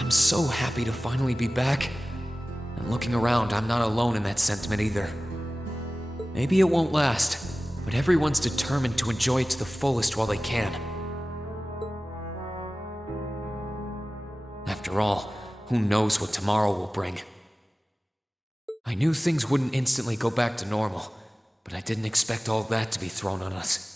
I'm so happy to finally be back. And looking around, I'm not alone in that sentiment either. Maybe it won't last, but everyone's determined to enjoy it to the fullest while they can. After all, who knows what tomorrow will bring? I knew things wouldn't instantly go back to normal, but I didn't expect all that to be thrown on us.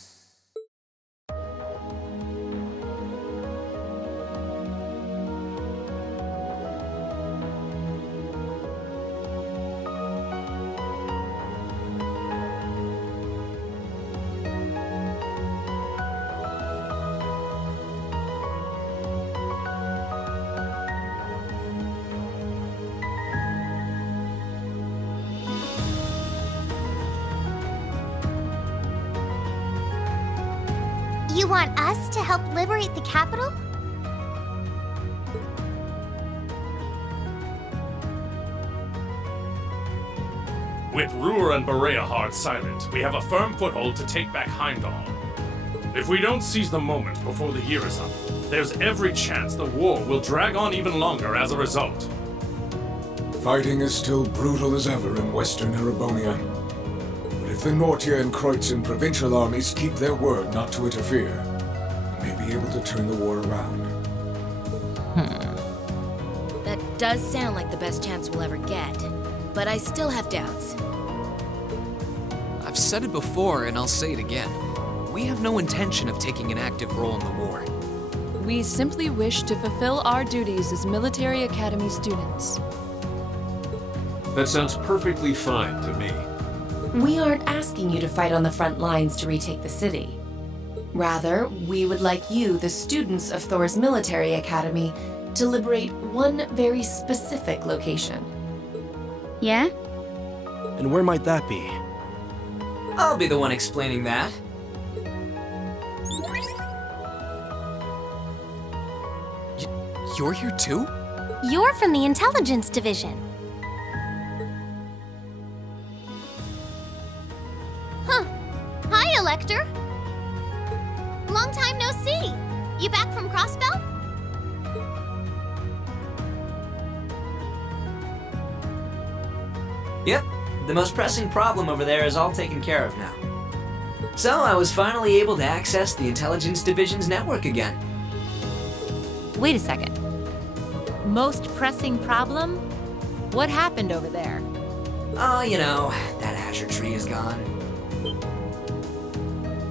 You want us to help liberate the capital? With Ruhr and Berea hard silent, we have a firm foothold to take back Heimdall. If we don't seize the moment before the year is up, there's every chance the war will drag on even longer as a result. Fighting is still brutal as ever in Western Erebonia. But if the Nortia and Kreutzen provincial armies keep their word not to interfere, we may be able to turn the war around. That does sound like the best chance we'll ever get, but I still have doubts. I've said it before, and I'll say it again. We have no intention of taking an active role in the war. We simply wish to fulfill our duties as military academy students. That sounds perfectly fine to me. We aren't asking you to fight on the front lines to retake the city. Rather, we would like you, the students of Thor's military academy, to liberate one very specific location. Yeah? And where might that be? I'll be the one explaining that. You're here too? You're from the intelligence division. Huh. Hi, Elector. Long time no see. You back from Crossbell? Yep, the most pressing problem over there is all taken care of now. So I was finally able to access the Intelligence Division's network again. Wait a second. Most pressing problem? What happened over there? Oh, you know, that Azure Tree is gone.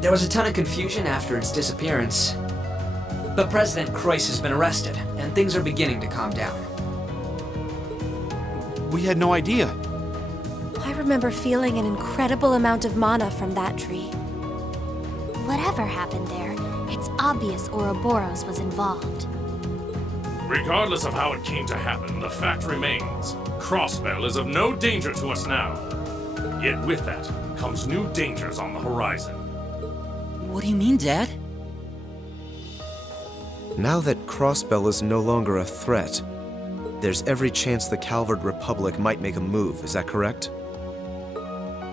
There was a ton of confusion after its disappearance. But President Kreuz has been arrested, and things are beginning to calm down. We had no idea. I remember feeling an incredible amount of mana from that tree. Whatever happened there, it's obvious Ouroboros was involved. Regardless of how it came to happen, the fact remains, Crossbell is of no danger to us now. Yet with that comes new dangers on the horizon. What do you mean, Dad? Now that Crossbell is no longer a threat, there's every chance the Calvard Republic might make a move, is that correct?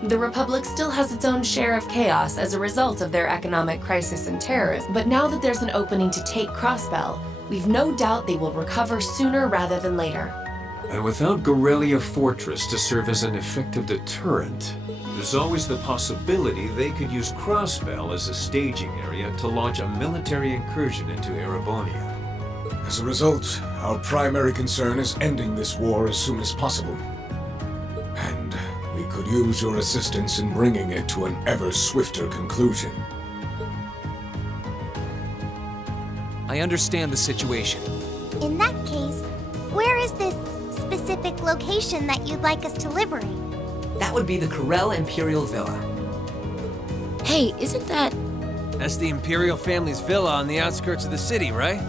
The Republic still has its own share of chaos as a result of their economic crisis and terrorism, but now that there's an opening to take Crossbell, we've no doubt they will recover sooner rather than later. And without Gorelia Fortress to serve as an effective deterrent, there's always the possibility they could use Crossbell as a staging area to launch a military incursion into Erebonia. As a result, our primary concern is ending this war as soon as possible. And we could use your assistance in bringing it to an ever swifter conclusion. I understand the situation. In that case, where is this specific location that you'd like us to liberate? That would be the Corel Imperial Villa. Hey, isn't that... That's the Imperial family's villa on the outskirts of the city, right?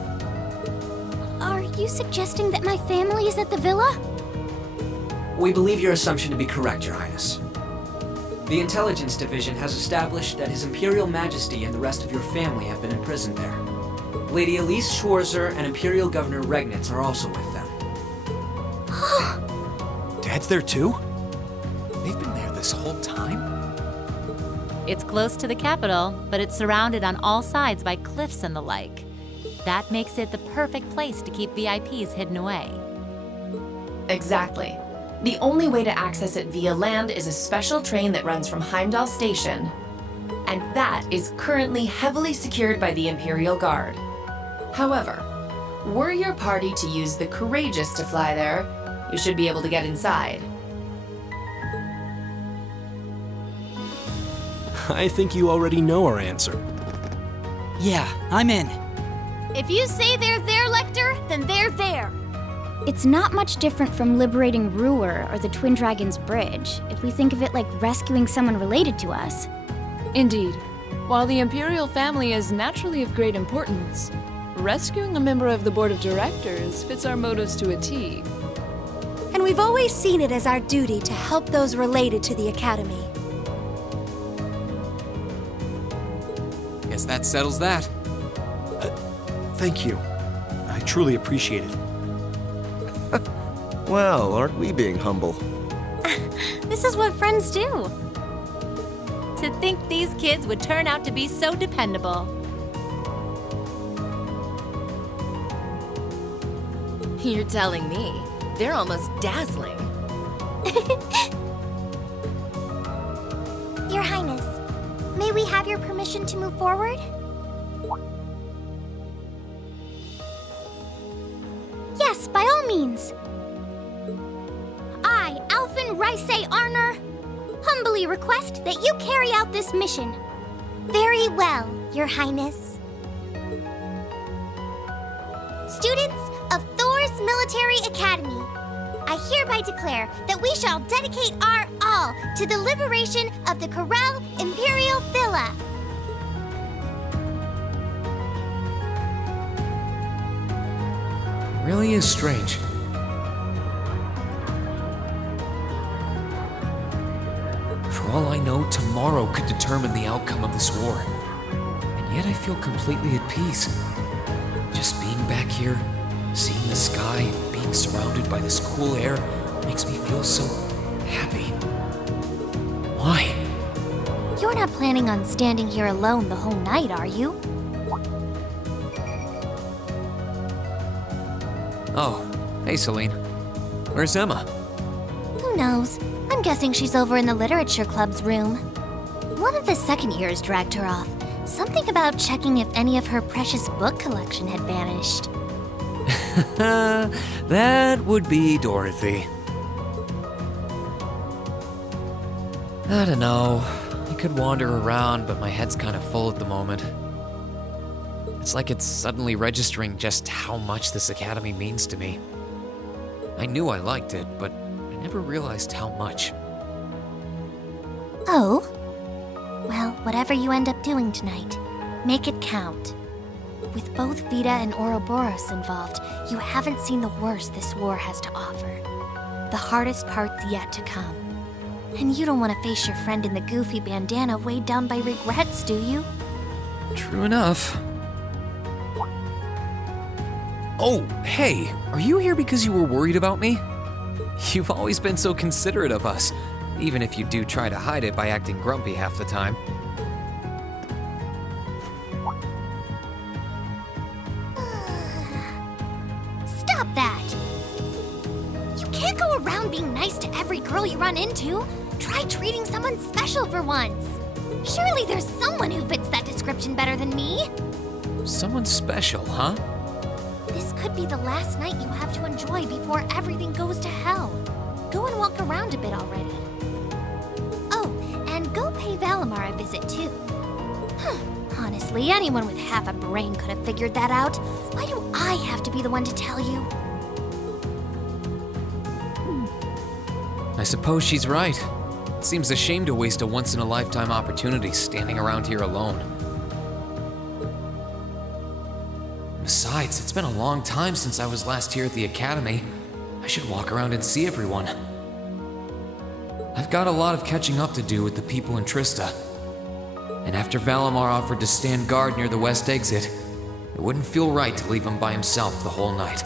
Are you suggesting that my family is at the villa? We believe your assumption to be correct, Your Highness. The Intelligence Division has established that His Imperial Majesty and the rest of your family have been imprisoned there. Lady Elise Schwarzer and Imperial Governor Regnitz are also with them. Dad's there too? They've been there this whole time? It's close to the capital, but it's surrounded on all sides by cliffs and the like. That makes it the perfect place to keep VIPs hidden away. Exactly. The only way to access it via land is a special train that runs from Heimdall Station, and that is currently heavily secured by the Imperial Guard. However, were your party to use the Courageous to fly there, you should be able to get inside. I think you already know our answer. Yeah, I'm in. If you say they're there, Lecter, then they're there. It's not much different from liberating Ruhr or the Twin Dragons Bridge, if we think of it like rescuing someone related to us. Indeed. While the Imperial family is naturally of great importance, rescuing a member of the Board of Directors fits our motives to a T. And we've always seen it as our duty to help those related to the Academy. Guess that settles that. Thank you. I truly appreciate it. Well, aren't we being humble? This is what friends do. To think these kids would turn out to be so dependable. You're telling me. They're almost dazzling. Your Highness, may we have your permission to move forward? Yes, by all means. I, Alphen Raisei Arner, humbly request that you carry out this mission. Very well, Your Highness. Students of Thor's Military Academy, I hereby declare that we shall dedicate our all to the liberation of the Corel Imperial Villa. Really is strange. For all I know, tomorrow could determine the outcome of this war. And yet I feel completely at peace. Just being back here, seeing the sky, and being surrounded by this cool air makes me feel so happy. Why? You're not planning on standing here alone the whole night, are you? Oh, hey Celine. Where's Emma? Who knows? I'm guessing she's over in the Literature Club's room. One of the second years dragged her off. Something about checking if any of her precious book collection had vanished. That would be Dorothy. I don't know. I could wander around, but my head's kind of full at the moment. It's like it's suddenly registering just how much this academy means to me. I knew I liked it, but I never realized how much. Oh? Well, whatever you end up doing tonight, make it count. With both Vita and Ouroboros involved, you haven't seen the worst this war has to offer. The hardest part's yet to come. And you don't want to face your friend in the goofy bandana weighed down by regrets, do you? True enough. Oh, hey, are you here because you were worried about me? You've always been so considerate of us, even if you do try to hide it by acting grumpy half the time. Stop that! You can't go around being nice to every girl you run into. Try treating someone special for once. Surely there's someone who fits that description better than me. Someone special, huh? This could be the last night you have to enjoy before everything goes to hell. Go and walk around a bit already. Oh, and go pay Valimar a visit too. Honestly, anyone with half a brain could have figured that out. Why do I have to be the one to tell you? I suppose she's right. It seems a shame to waste a once-in-a-lifetime opportunity standing around here alone. Besides, it's been a long time since I was last here at the Academy. I should walk around and see everyone. I've got a lot of catching up to do with the people in Trista. And after Valimar offered to stand guard near the west exit, it wouldn't feel right to leave him by himself the whole night.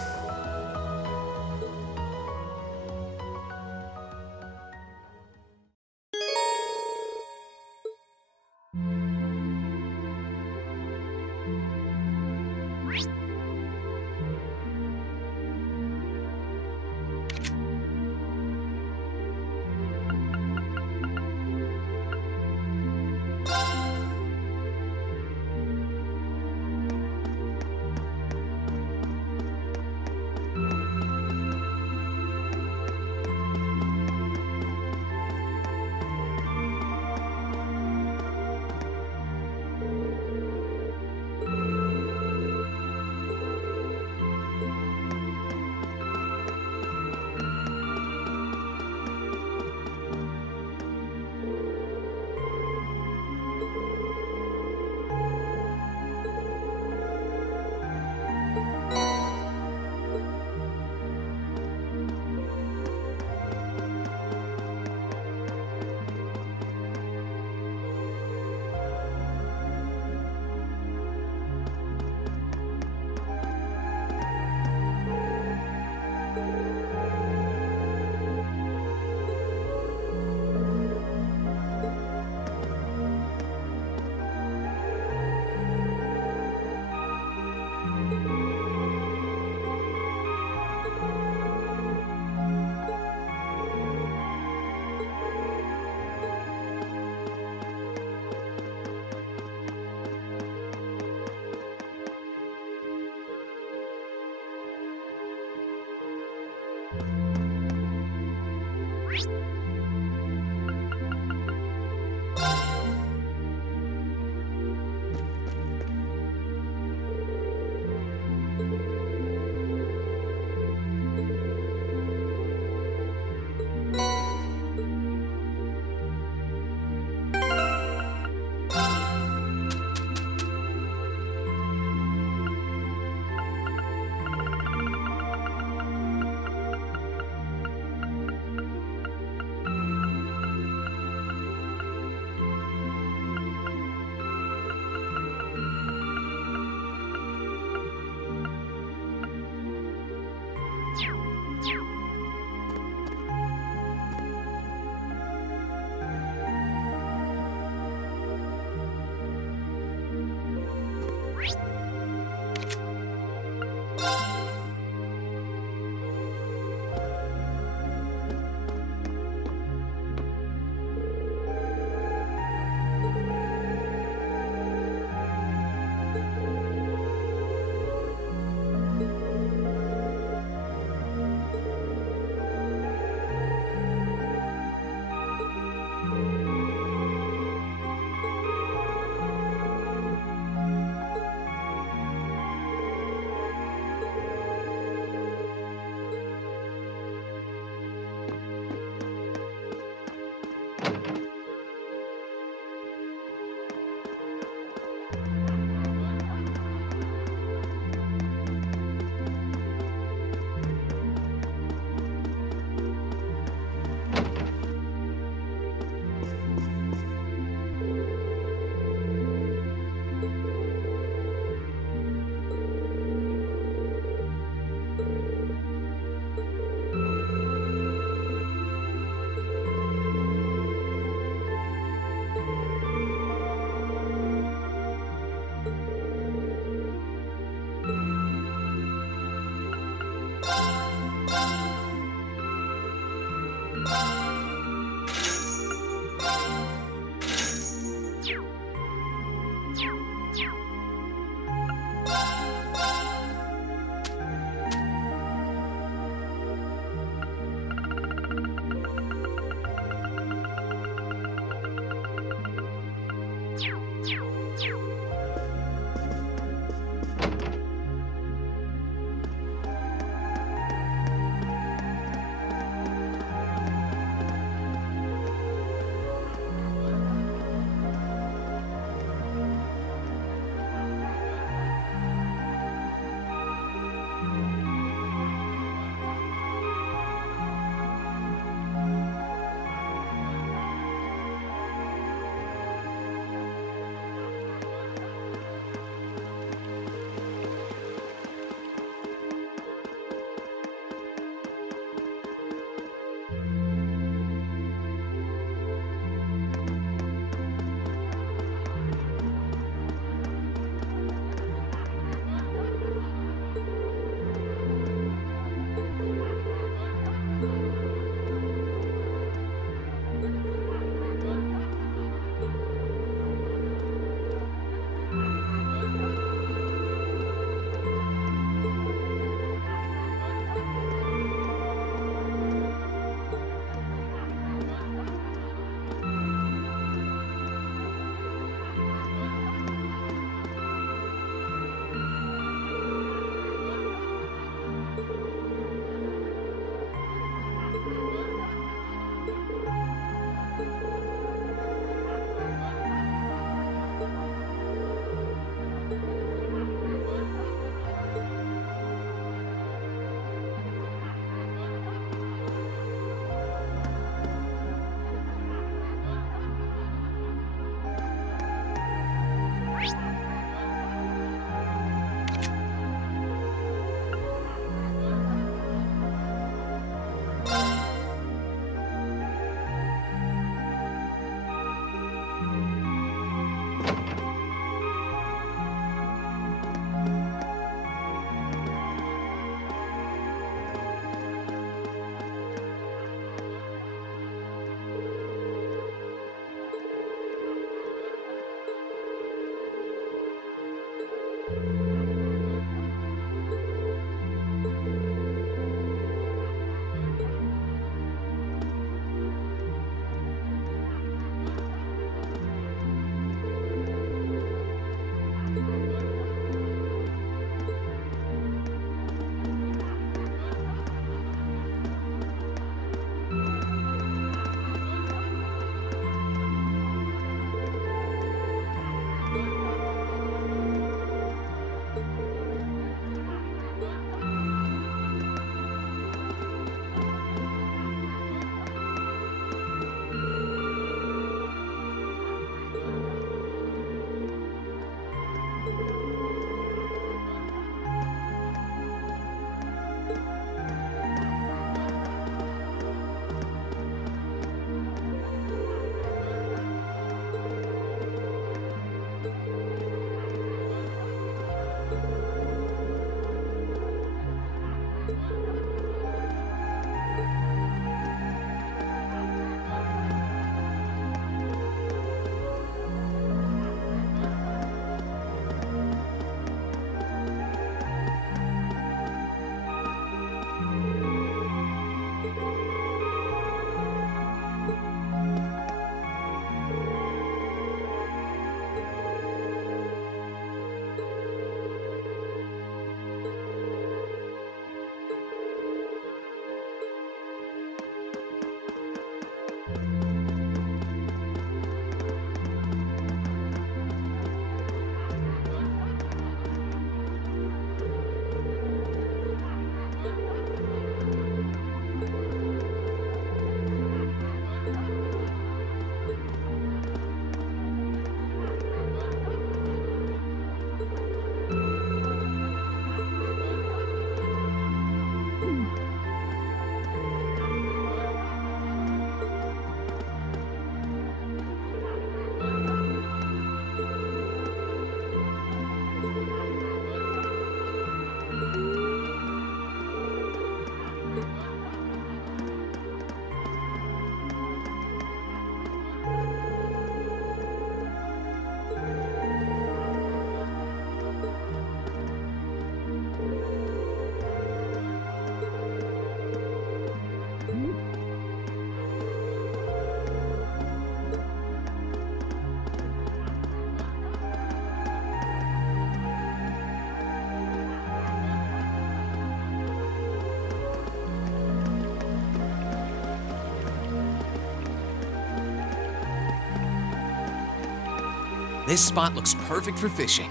This spot looks perfect for fishing.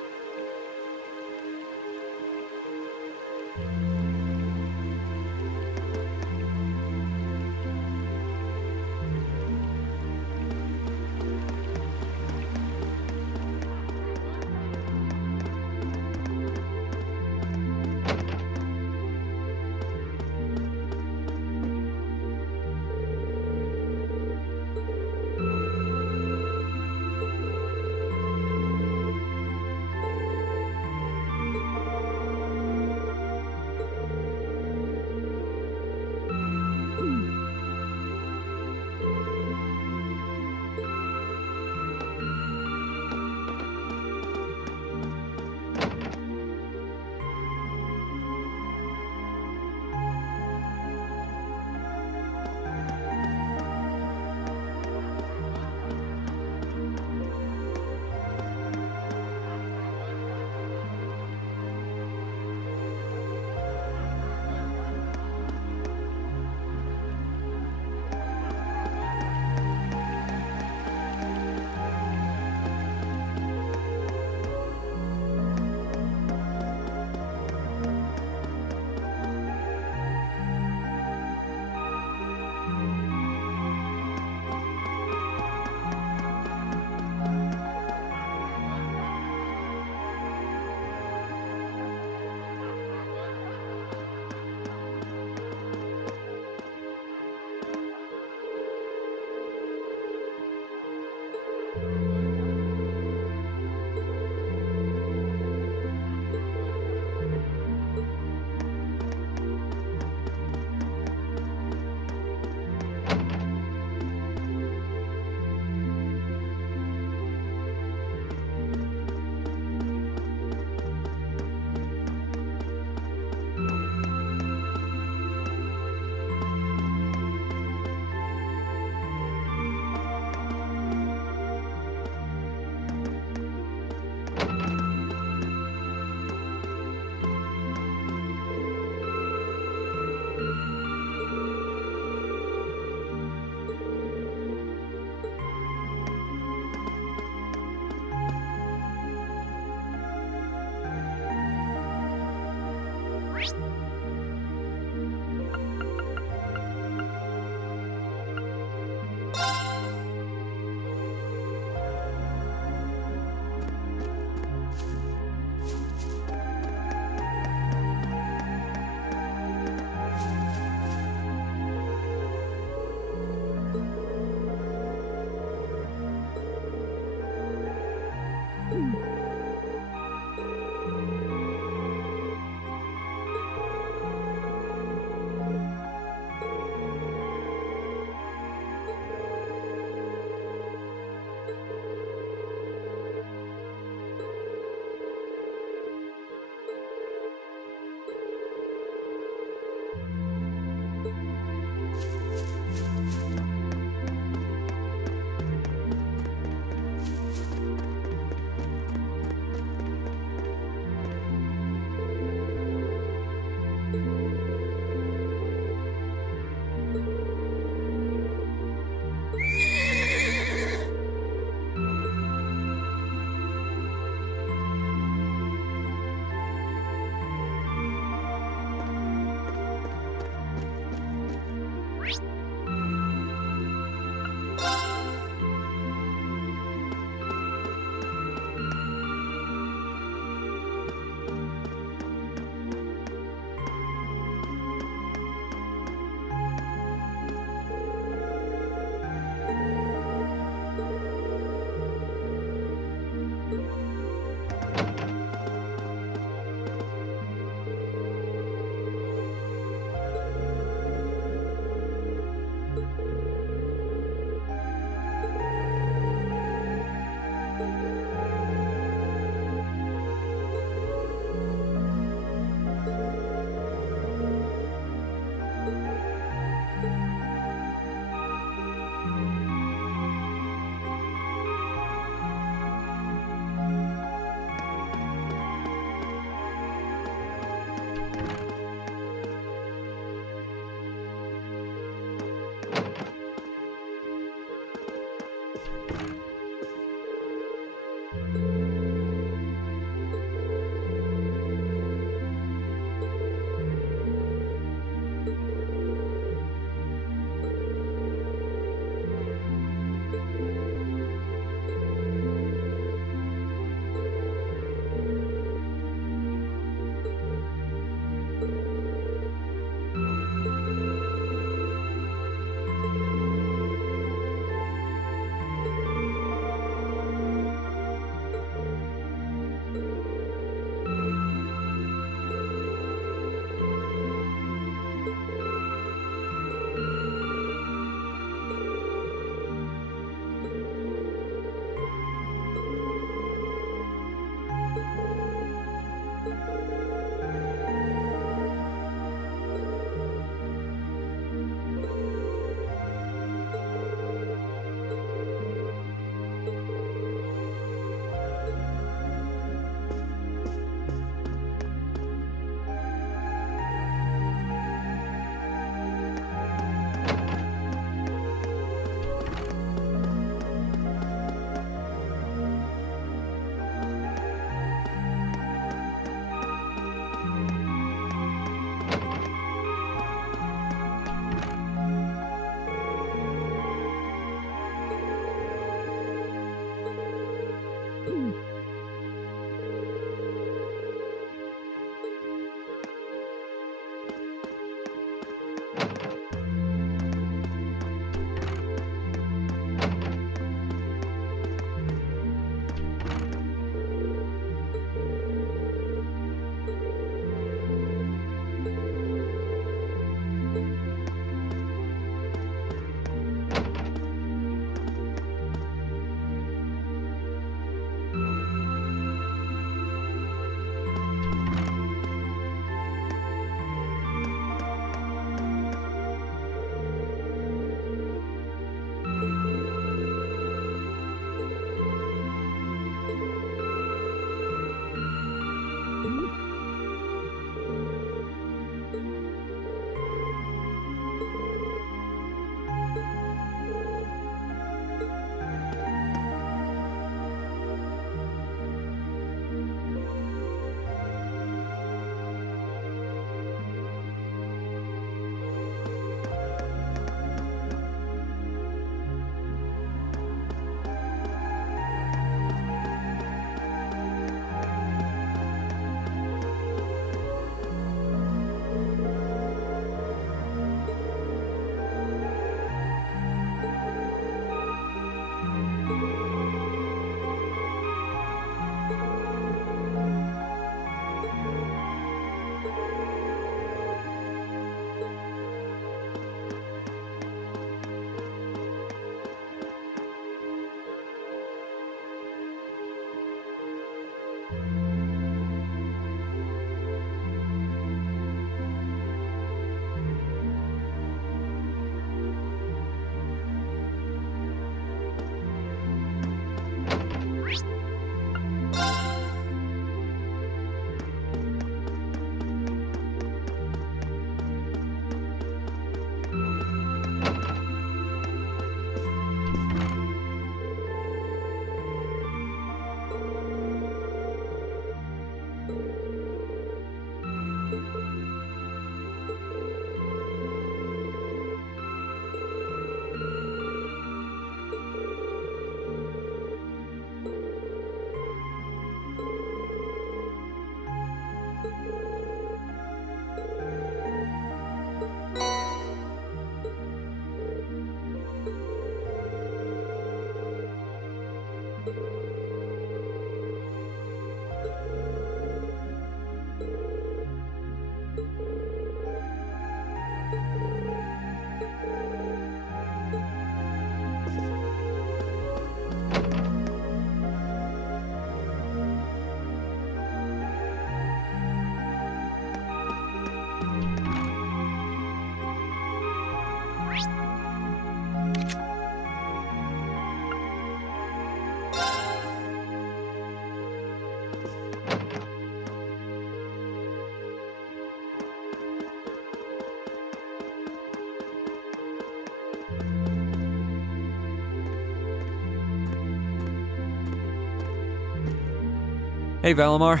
Hey, Valimar.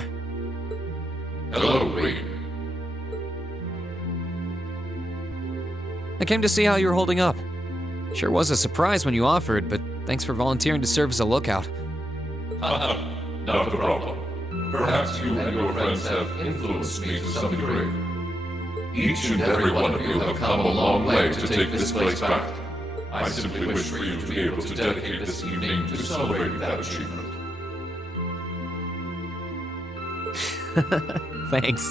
Hello, Reed. I came to see how you were holding up. Sure was a surprise when you offered, but thanks for volunteering to serve as a lookout. Not a problem. Perhaps you and your friends have influenced me to some degree. Each and every one of you have come a long way to take this place back. I simply wish for you to be able to dedicate this evening to celebrating that achievement. Thanks.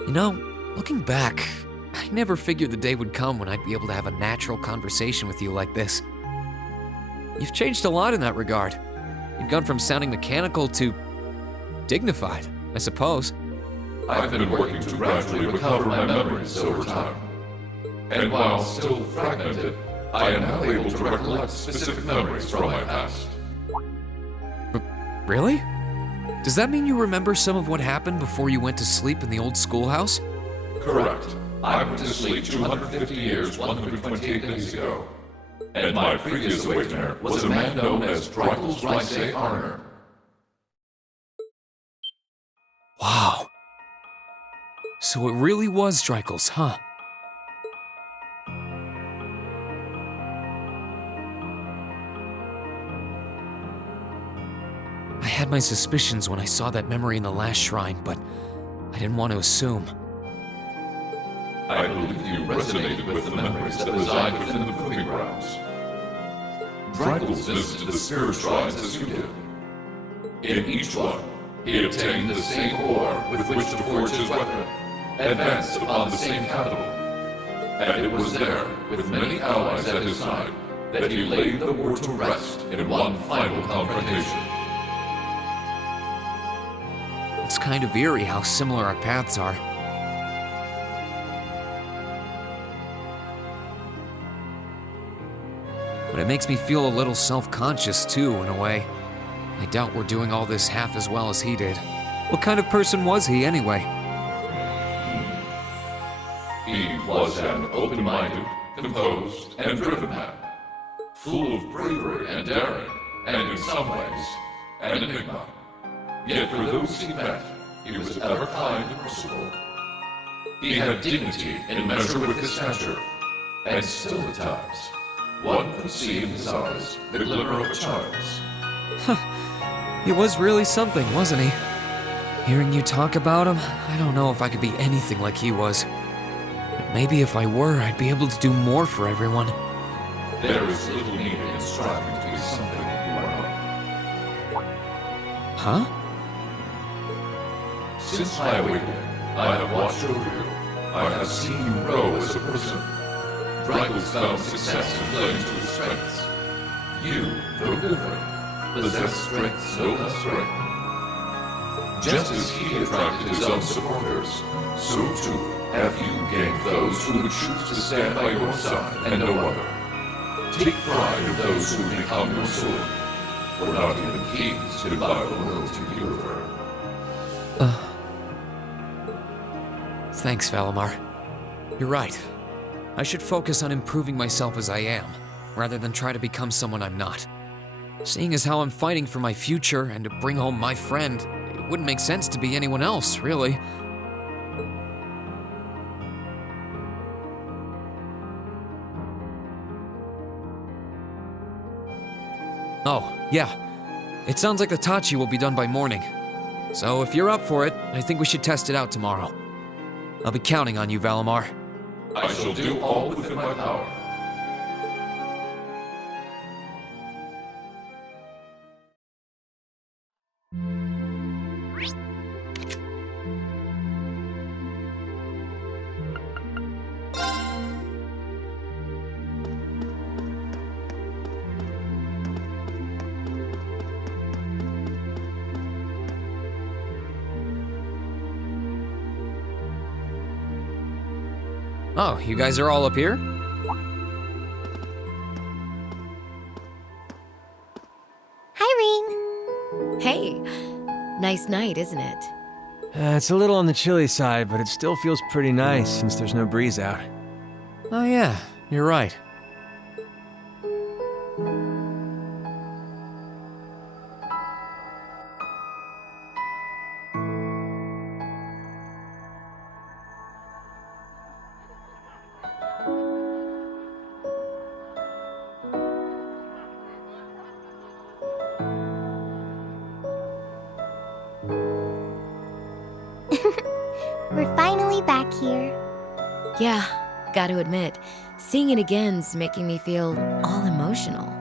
You know, looking back, I never figured the day would come when I'd be able to have a natural conversation with you like this. You've changed a lot in that regard. You've gone from sounding mechanical to dignified, I suppose. I've been working to gradually recover my memories over time. And while still fragmented, I am now able to recollect specific memories from my past. Really? Does that mean you remember some of what happened before you went to sleep in the old schoolhouse? Correct. I went to sleep 250 years, 128 days ago. And my previous awakener was a man known as Drykel's Ricey Arner. Wow. So it really was Drykel's, huh? I had my suspicions when I saw that memory in the last shrine, but I didn't want to assume. I believe you resonated with the memories that reside within the proving grounds. Drykel's visited the spirit shrines as you did. In each one, he obtained the same ore with which to forge his weapon, advanced upon the same capital. And it was there, with many allies at his side, that he laid the war to rest in one final confrontation. It's kind of eerie how similar our paths are. But it makes me feel a little self-conscious too, in a way. I doubt we're doing all this half as well as he did. What kind of person was he, anyway? He was an open-minded, composed, and driven man, full of bravery and daring, and in some ways, an enigma. Yet for those he met, he was ever kind and merciful. He had dignity in measure with his stature, and still at times, one could see in his eyes the glimmer of a child's. He was really something, wasn't he? Hearing you talk about him, I don't know if I could be anything like he was. But maybe if I were, I'd be able to do more for everyone. There is little need in striving to be something you are not. Huh? Since my awakening, I have watched over you. I have seen you grow as a person. Drykel's found success in playing to his strengths. You, though different, possess strengths no less great. Just as he attracted his own supporters, so too have you gained those who would choose to stand by your side and no other. Take pride in those who become your sword, for not even kings can buy the world to you return. Thanks, Valimar. You're right. I should focus on improving myself as I am, rather than try to become someone I'm not. Seeing as how I'm fighting for my future and to bring home my friend, it wouldn't make sense to be anyone else, really. Oh, yeah. It sounds like the Tachi will be done by morning. So if you're up for it, I think we should test it out tomorrow. I'll be counting on you, Valimar. I shall do all within my power. Oh, you guys are all up here? Hi, Rean. Hey, nice night, isn't it? It's a little on the chilly side, but it still feels pretty nice since there's no breeze out. Oh yeah, you're right. here. Yeah, gotta admit, seeing it again's making me feel all emotional.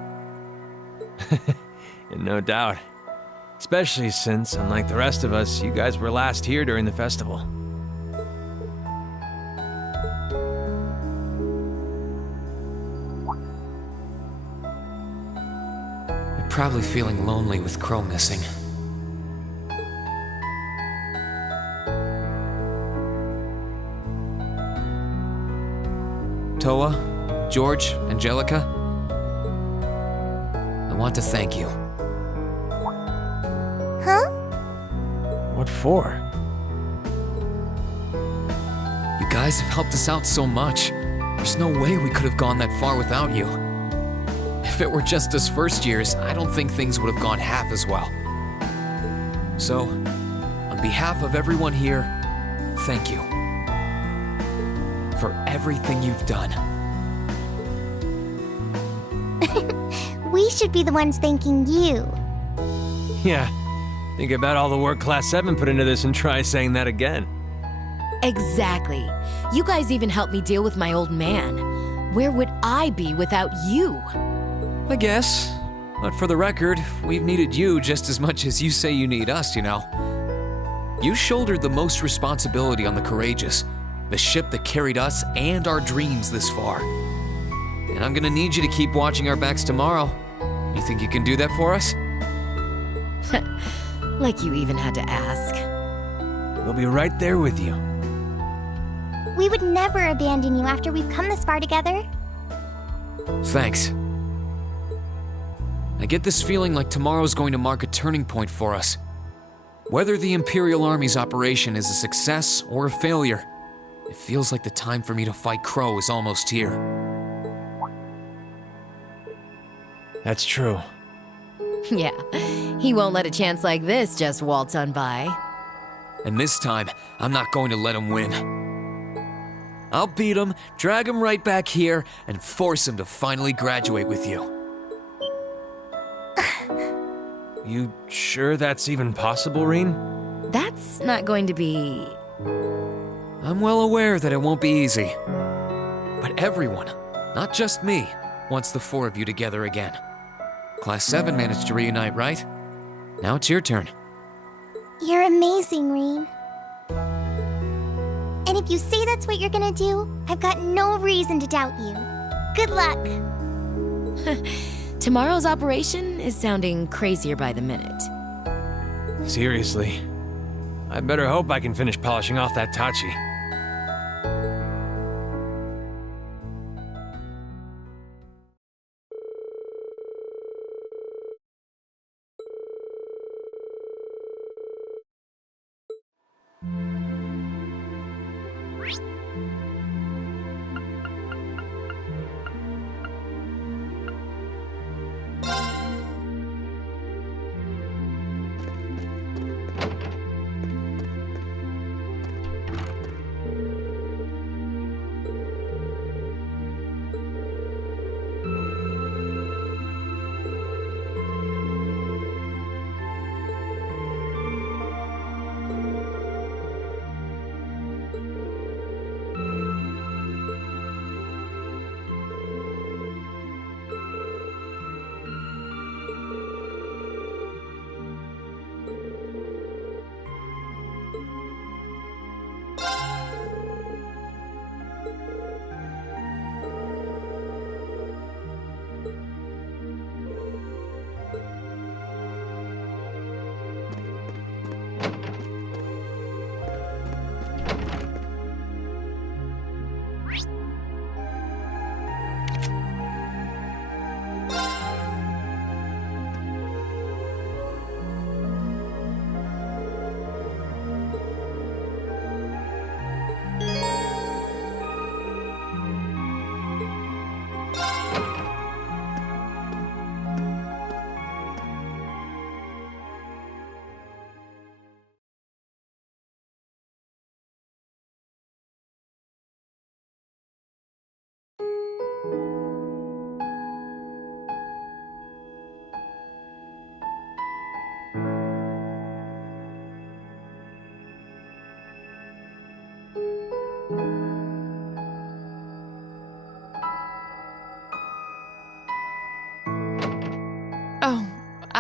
No doubt. Especially since, unlike the rest of us, you guys were last here during the festival. You're probably feeling lonely with Crow missing. Toa, George, Angelica, I want to thank you. Huh? What for? You guys have helped us out so much. There's no way we could have gone that far without you. If it were just us first years, I don't think things would have gone half as well. So, on behalf of everyone here, thank you. For everything you've done. We should be the ones thanking you. Yeah. Think about all the work Class 7 put into this and try saying that again. Exactly. You guys even helped me deal with my old man. Where would I be without you? I guess. But for the record, we've needed you just as much as you say you need us, you know. You shouldered the most responsibility on the Courageous, the ship that carried us and our dreams this far. And I'm gonna need you to keep watching our backs tomorrow. You think you can do that for us? Like you even had to ask. We'll be right there with you. We would never abandon you after we've come this far together. Thanks. I get this feeling like tomorrow's going to mark a turning point for us. Whether the Imperial Army's operation is a success or a failure, it feels like the time for me to fight Crow is almost here. That's true. Yeah, he won't let a chance like this just waltz on by. And this time, I'm not going to let him win. I'll beat him, drag him right back here, and force him to finally graduate with you. You sure that's even possible, Rean? That's not going to be... I'm well aware that it won't be easy. But everyone, not just me, wants the four of you together again. Class 7 managed to reunite, right? Now it's your turn. You're amazing, Rean. And if you say that's what you're gonna do, I've got no reason to doubt you. Good luck. Tomorrow's operation is sounding crazier by the minute. Seriously. I better hope I can finish polishing off that Tachi.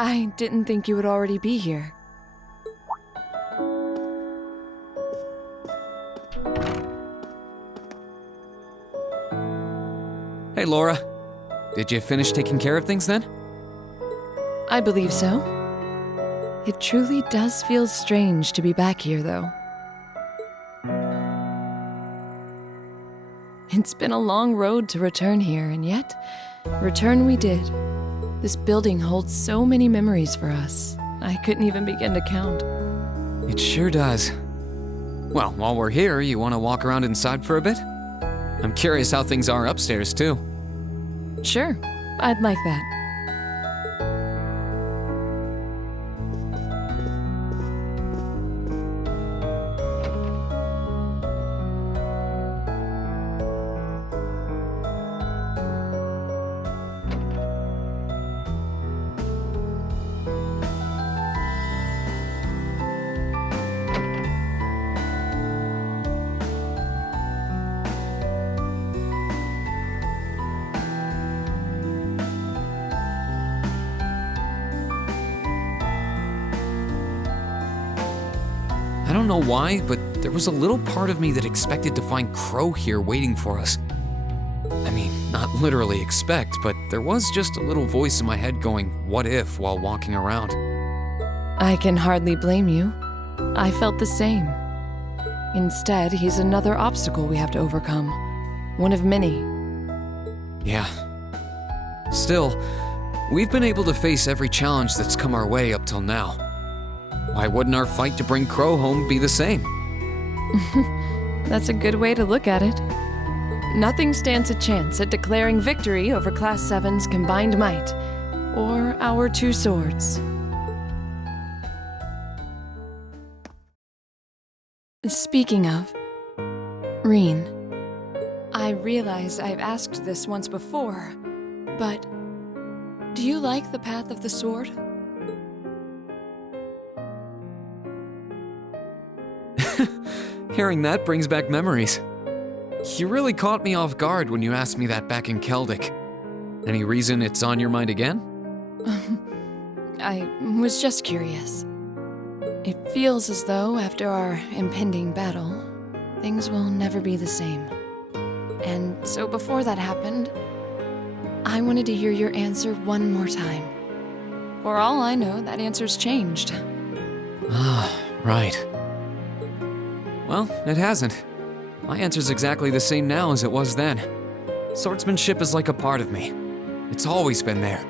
I didn't think you would already be here. Hey, Laura. Did you finish taking care of things then? I believe so. It truly does feel strange to be back here, though. It's been a long road to return here, and yet, return we did. This building holds so many memories for us. I couldn't even begin to count. It sure does. Well, while we're here, you want to walk around inside for a bit? I'm curious how things are upstairs, too. Sure, I'd like that. I don't know why, but there was a little part of me that expected to find Crow here waiting for us. I mean, not literally expect, but there was just a little voice in my head going, what if, while walking around. I can hardly blame you. I felt the same. Instead, he's another obstacle we have to overcome. One of many. Yeah. Still, we've been able to face every challenge that's come our way up till now. Why wouldn't our fight to bring Crow home be the same? That's a good way to look at it. Nothing stands a chance at declaring victory over Class 7's combined might, or our two swords. Speaking of, Rean, I realize I've asked this once before, but do you like the path of the sword? Hearing that brings back memories. You really caught me off guard when you asked me that back in Keldic. Any reason it's on your mind again? I was just curious. It feels as though after our impending battle, things will never be the same. And so before that happened, I wanted to hear your answer one more time. For all I know, that answer's changed. Ah, right. Well, it hasn't. My answer's exactly the same now as it was then. Swordsmanship is like a part of me. It's always been there,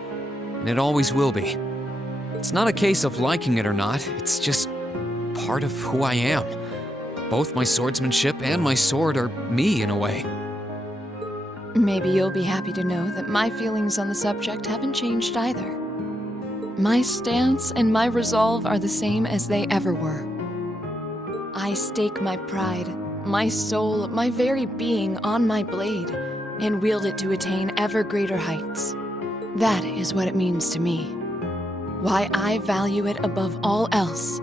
and it always will be. It's not a case of liking it or not, it's just part of who I am. Both my swordsmanship and my sword are me in a way. Maybe you'll be happy to know that my feelings on the subject haven't changed either. My stance and my resolve are the same as they ever were. I stake my pride, my soul, my very being on my blade, and wield it to attain ever greater heights. That is what it means to me. Why I value it above all else.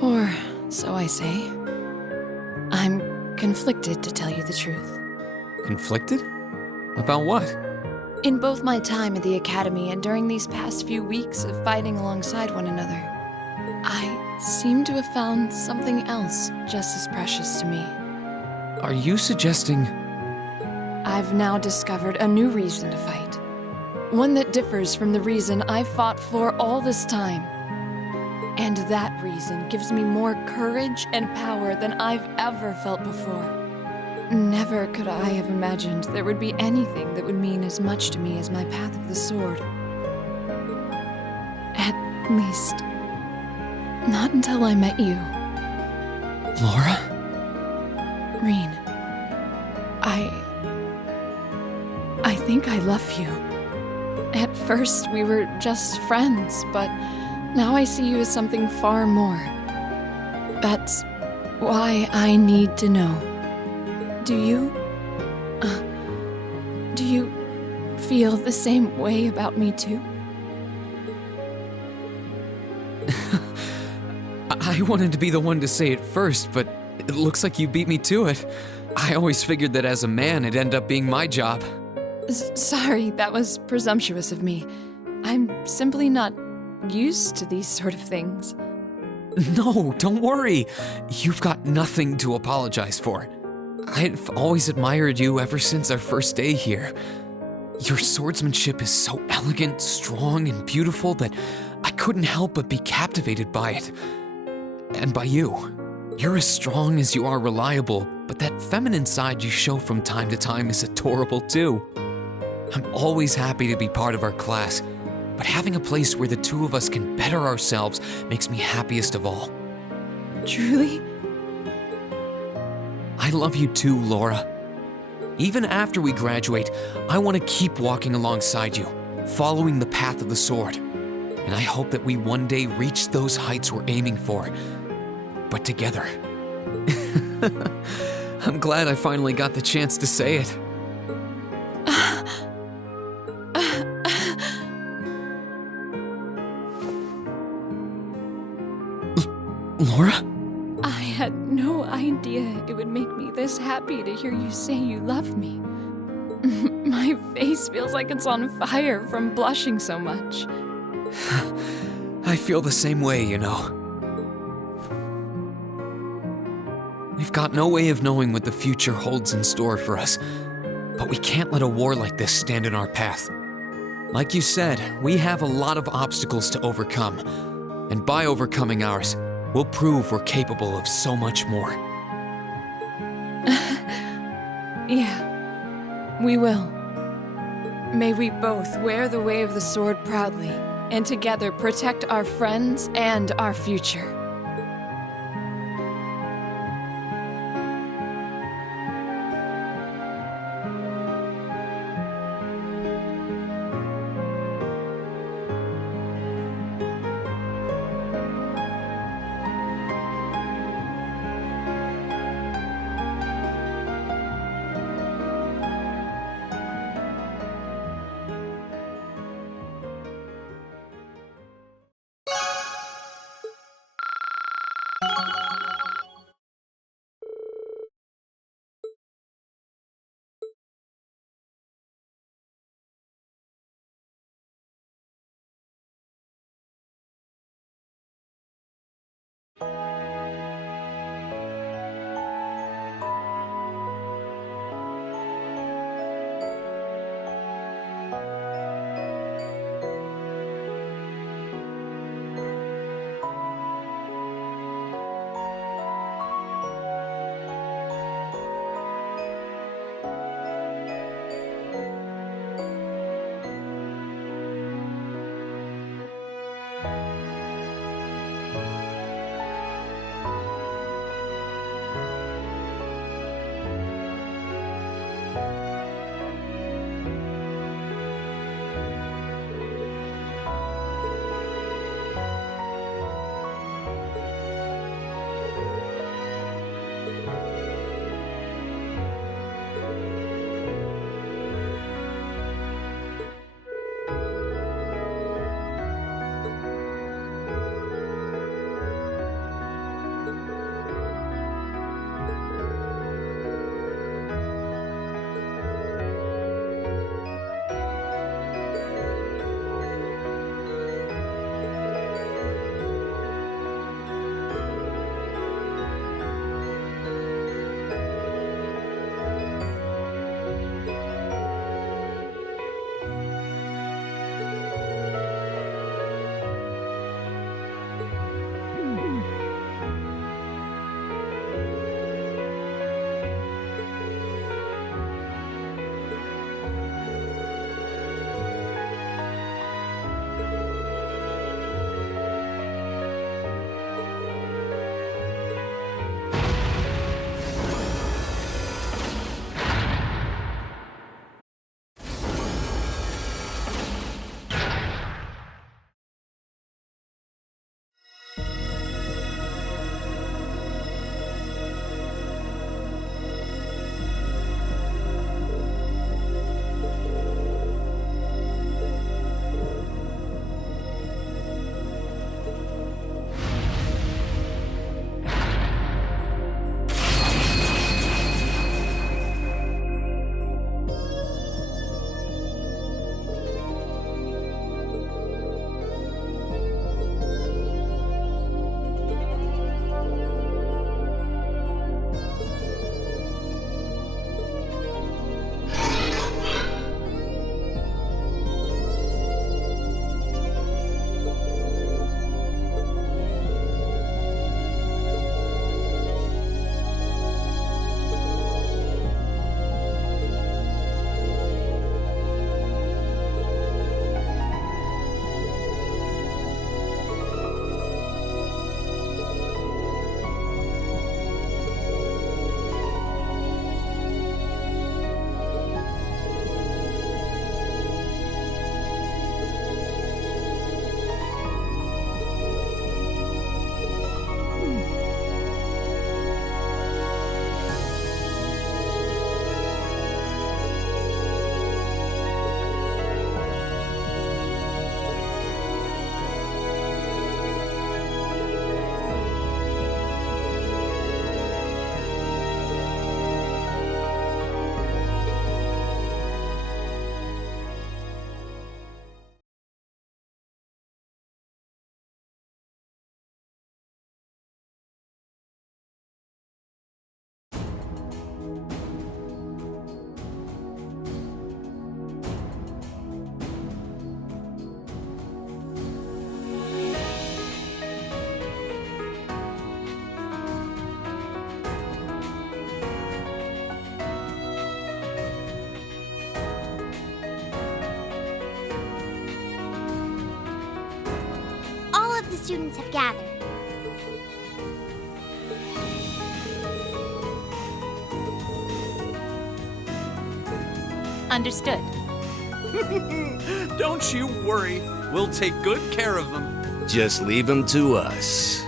Or so I say. I'm conflicted, to tell you the truth. Conflicted? About what? In both my time at the Academy and during these past few weeks of fighting alongside one another, I seem to have found something else just as precious to me. Are you suggesting... I've now discovered a new reason to fight. One that differs from the reason I fought for all this time. And that reason gives me more courage and power than I've ever felt before. Never could I have imagined there would be anything that would mean as much to me as my path of the sword. At least, not until I met you. Laura? Rean, I think I love you. At first, we were just friends, but now I see you as something far more. That's why I need to know. Do you feel the same way about me too? I wanted to be the one to say it first, but it looks like you beat me to it. I always figured that as a man, it'd end up being my job. Sorry, that was presumptuous of me. I'm simply not used to these sort of things. No, don't worry. You've got nothing to apologize for. I've always admired you ever since our first day here. Your swordsmanship is so elegant, strong, and beautiful that I couldn't help but be captivated by it. And by you. You're as strong as you are reliable, but that feminine side you show from time to time is adorable too. I'm always happy to be part of our class, but having a place where the two of us can better ourselves makes me happiest of all. Truly? I love you too, Laura. Even after we graduate, I want to keep walking alongside you, following the path of the sword. And I hope that we one day reach those heights we're aiming for, but together. I'm glad I finally got the chance to say it. Laura? I had no idea it would make me this happy to hear you say you love me. My face feels like it's on fire from blushing so much. I feel the same way, you know. We've got no way of knowing what the future holds in store for us, but we can't let a war like this stand in our path. Like you said, we have a lot of obstacles to overcome, and by overcoming ours, we'll prove we're capable of so much more. Yeah, we will. May we both wear the way of the sword proudly, and together protect our friends and our future. students have gathered. Understood. Don't you worry. We'll take good care of them. Just leave them to us.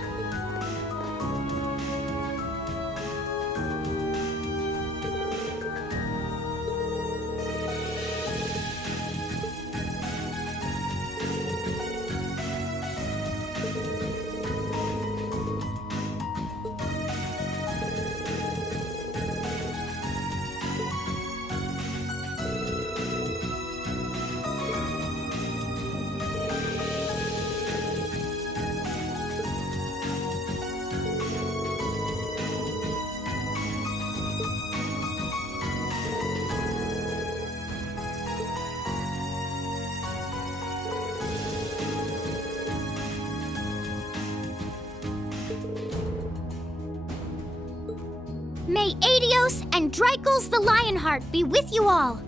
May Adios and Drycles the Lionheart be with you all.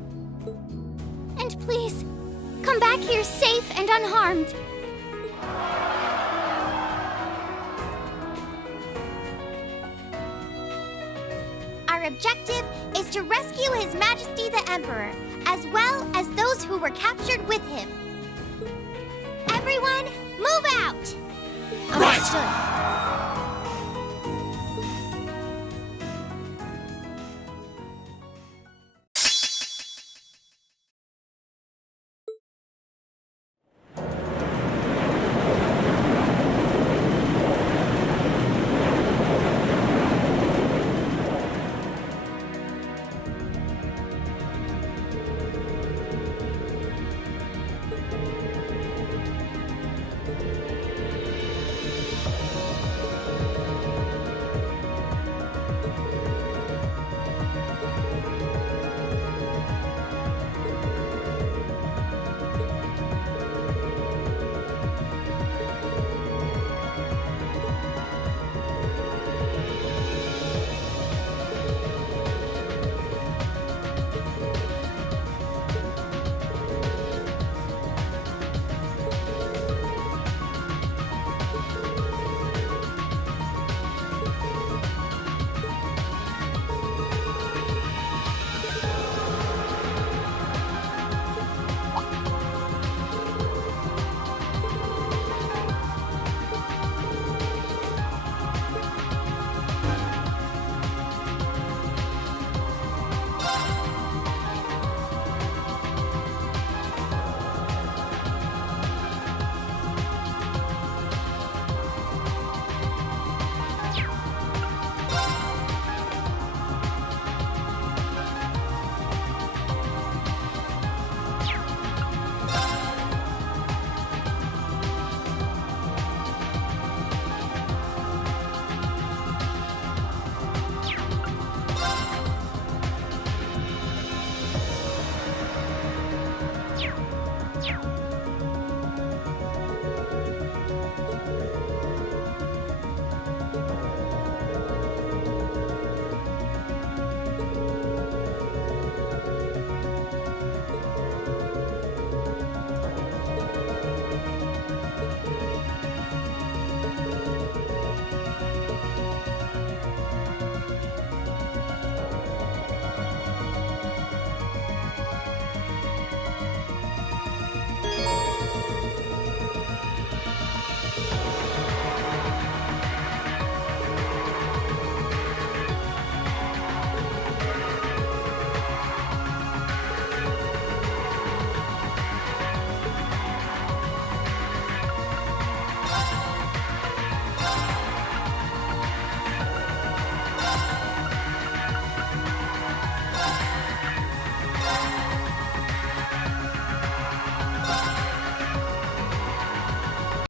And please, come back here safe and unharmed. Our objective is to rescue His Majesty the Emperor, as well as those who were captured with him. Everyone, move out! Right!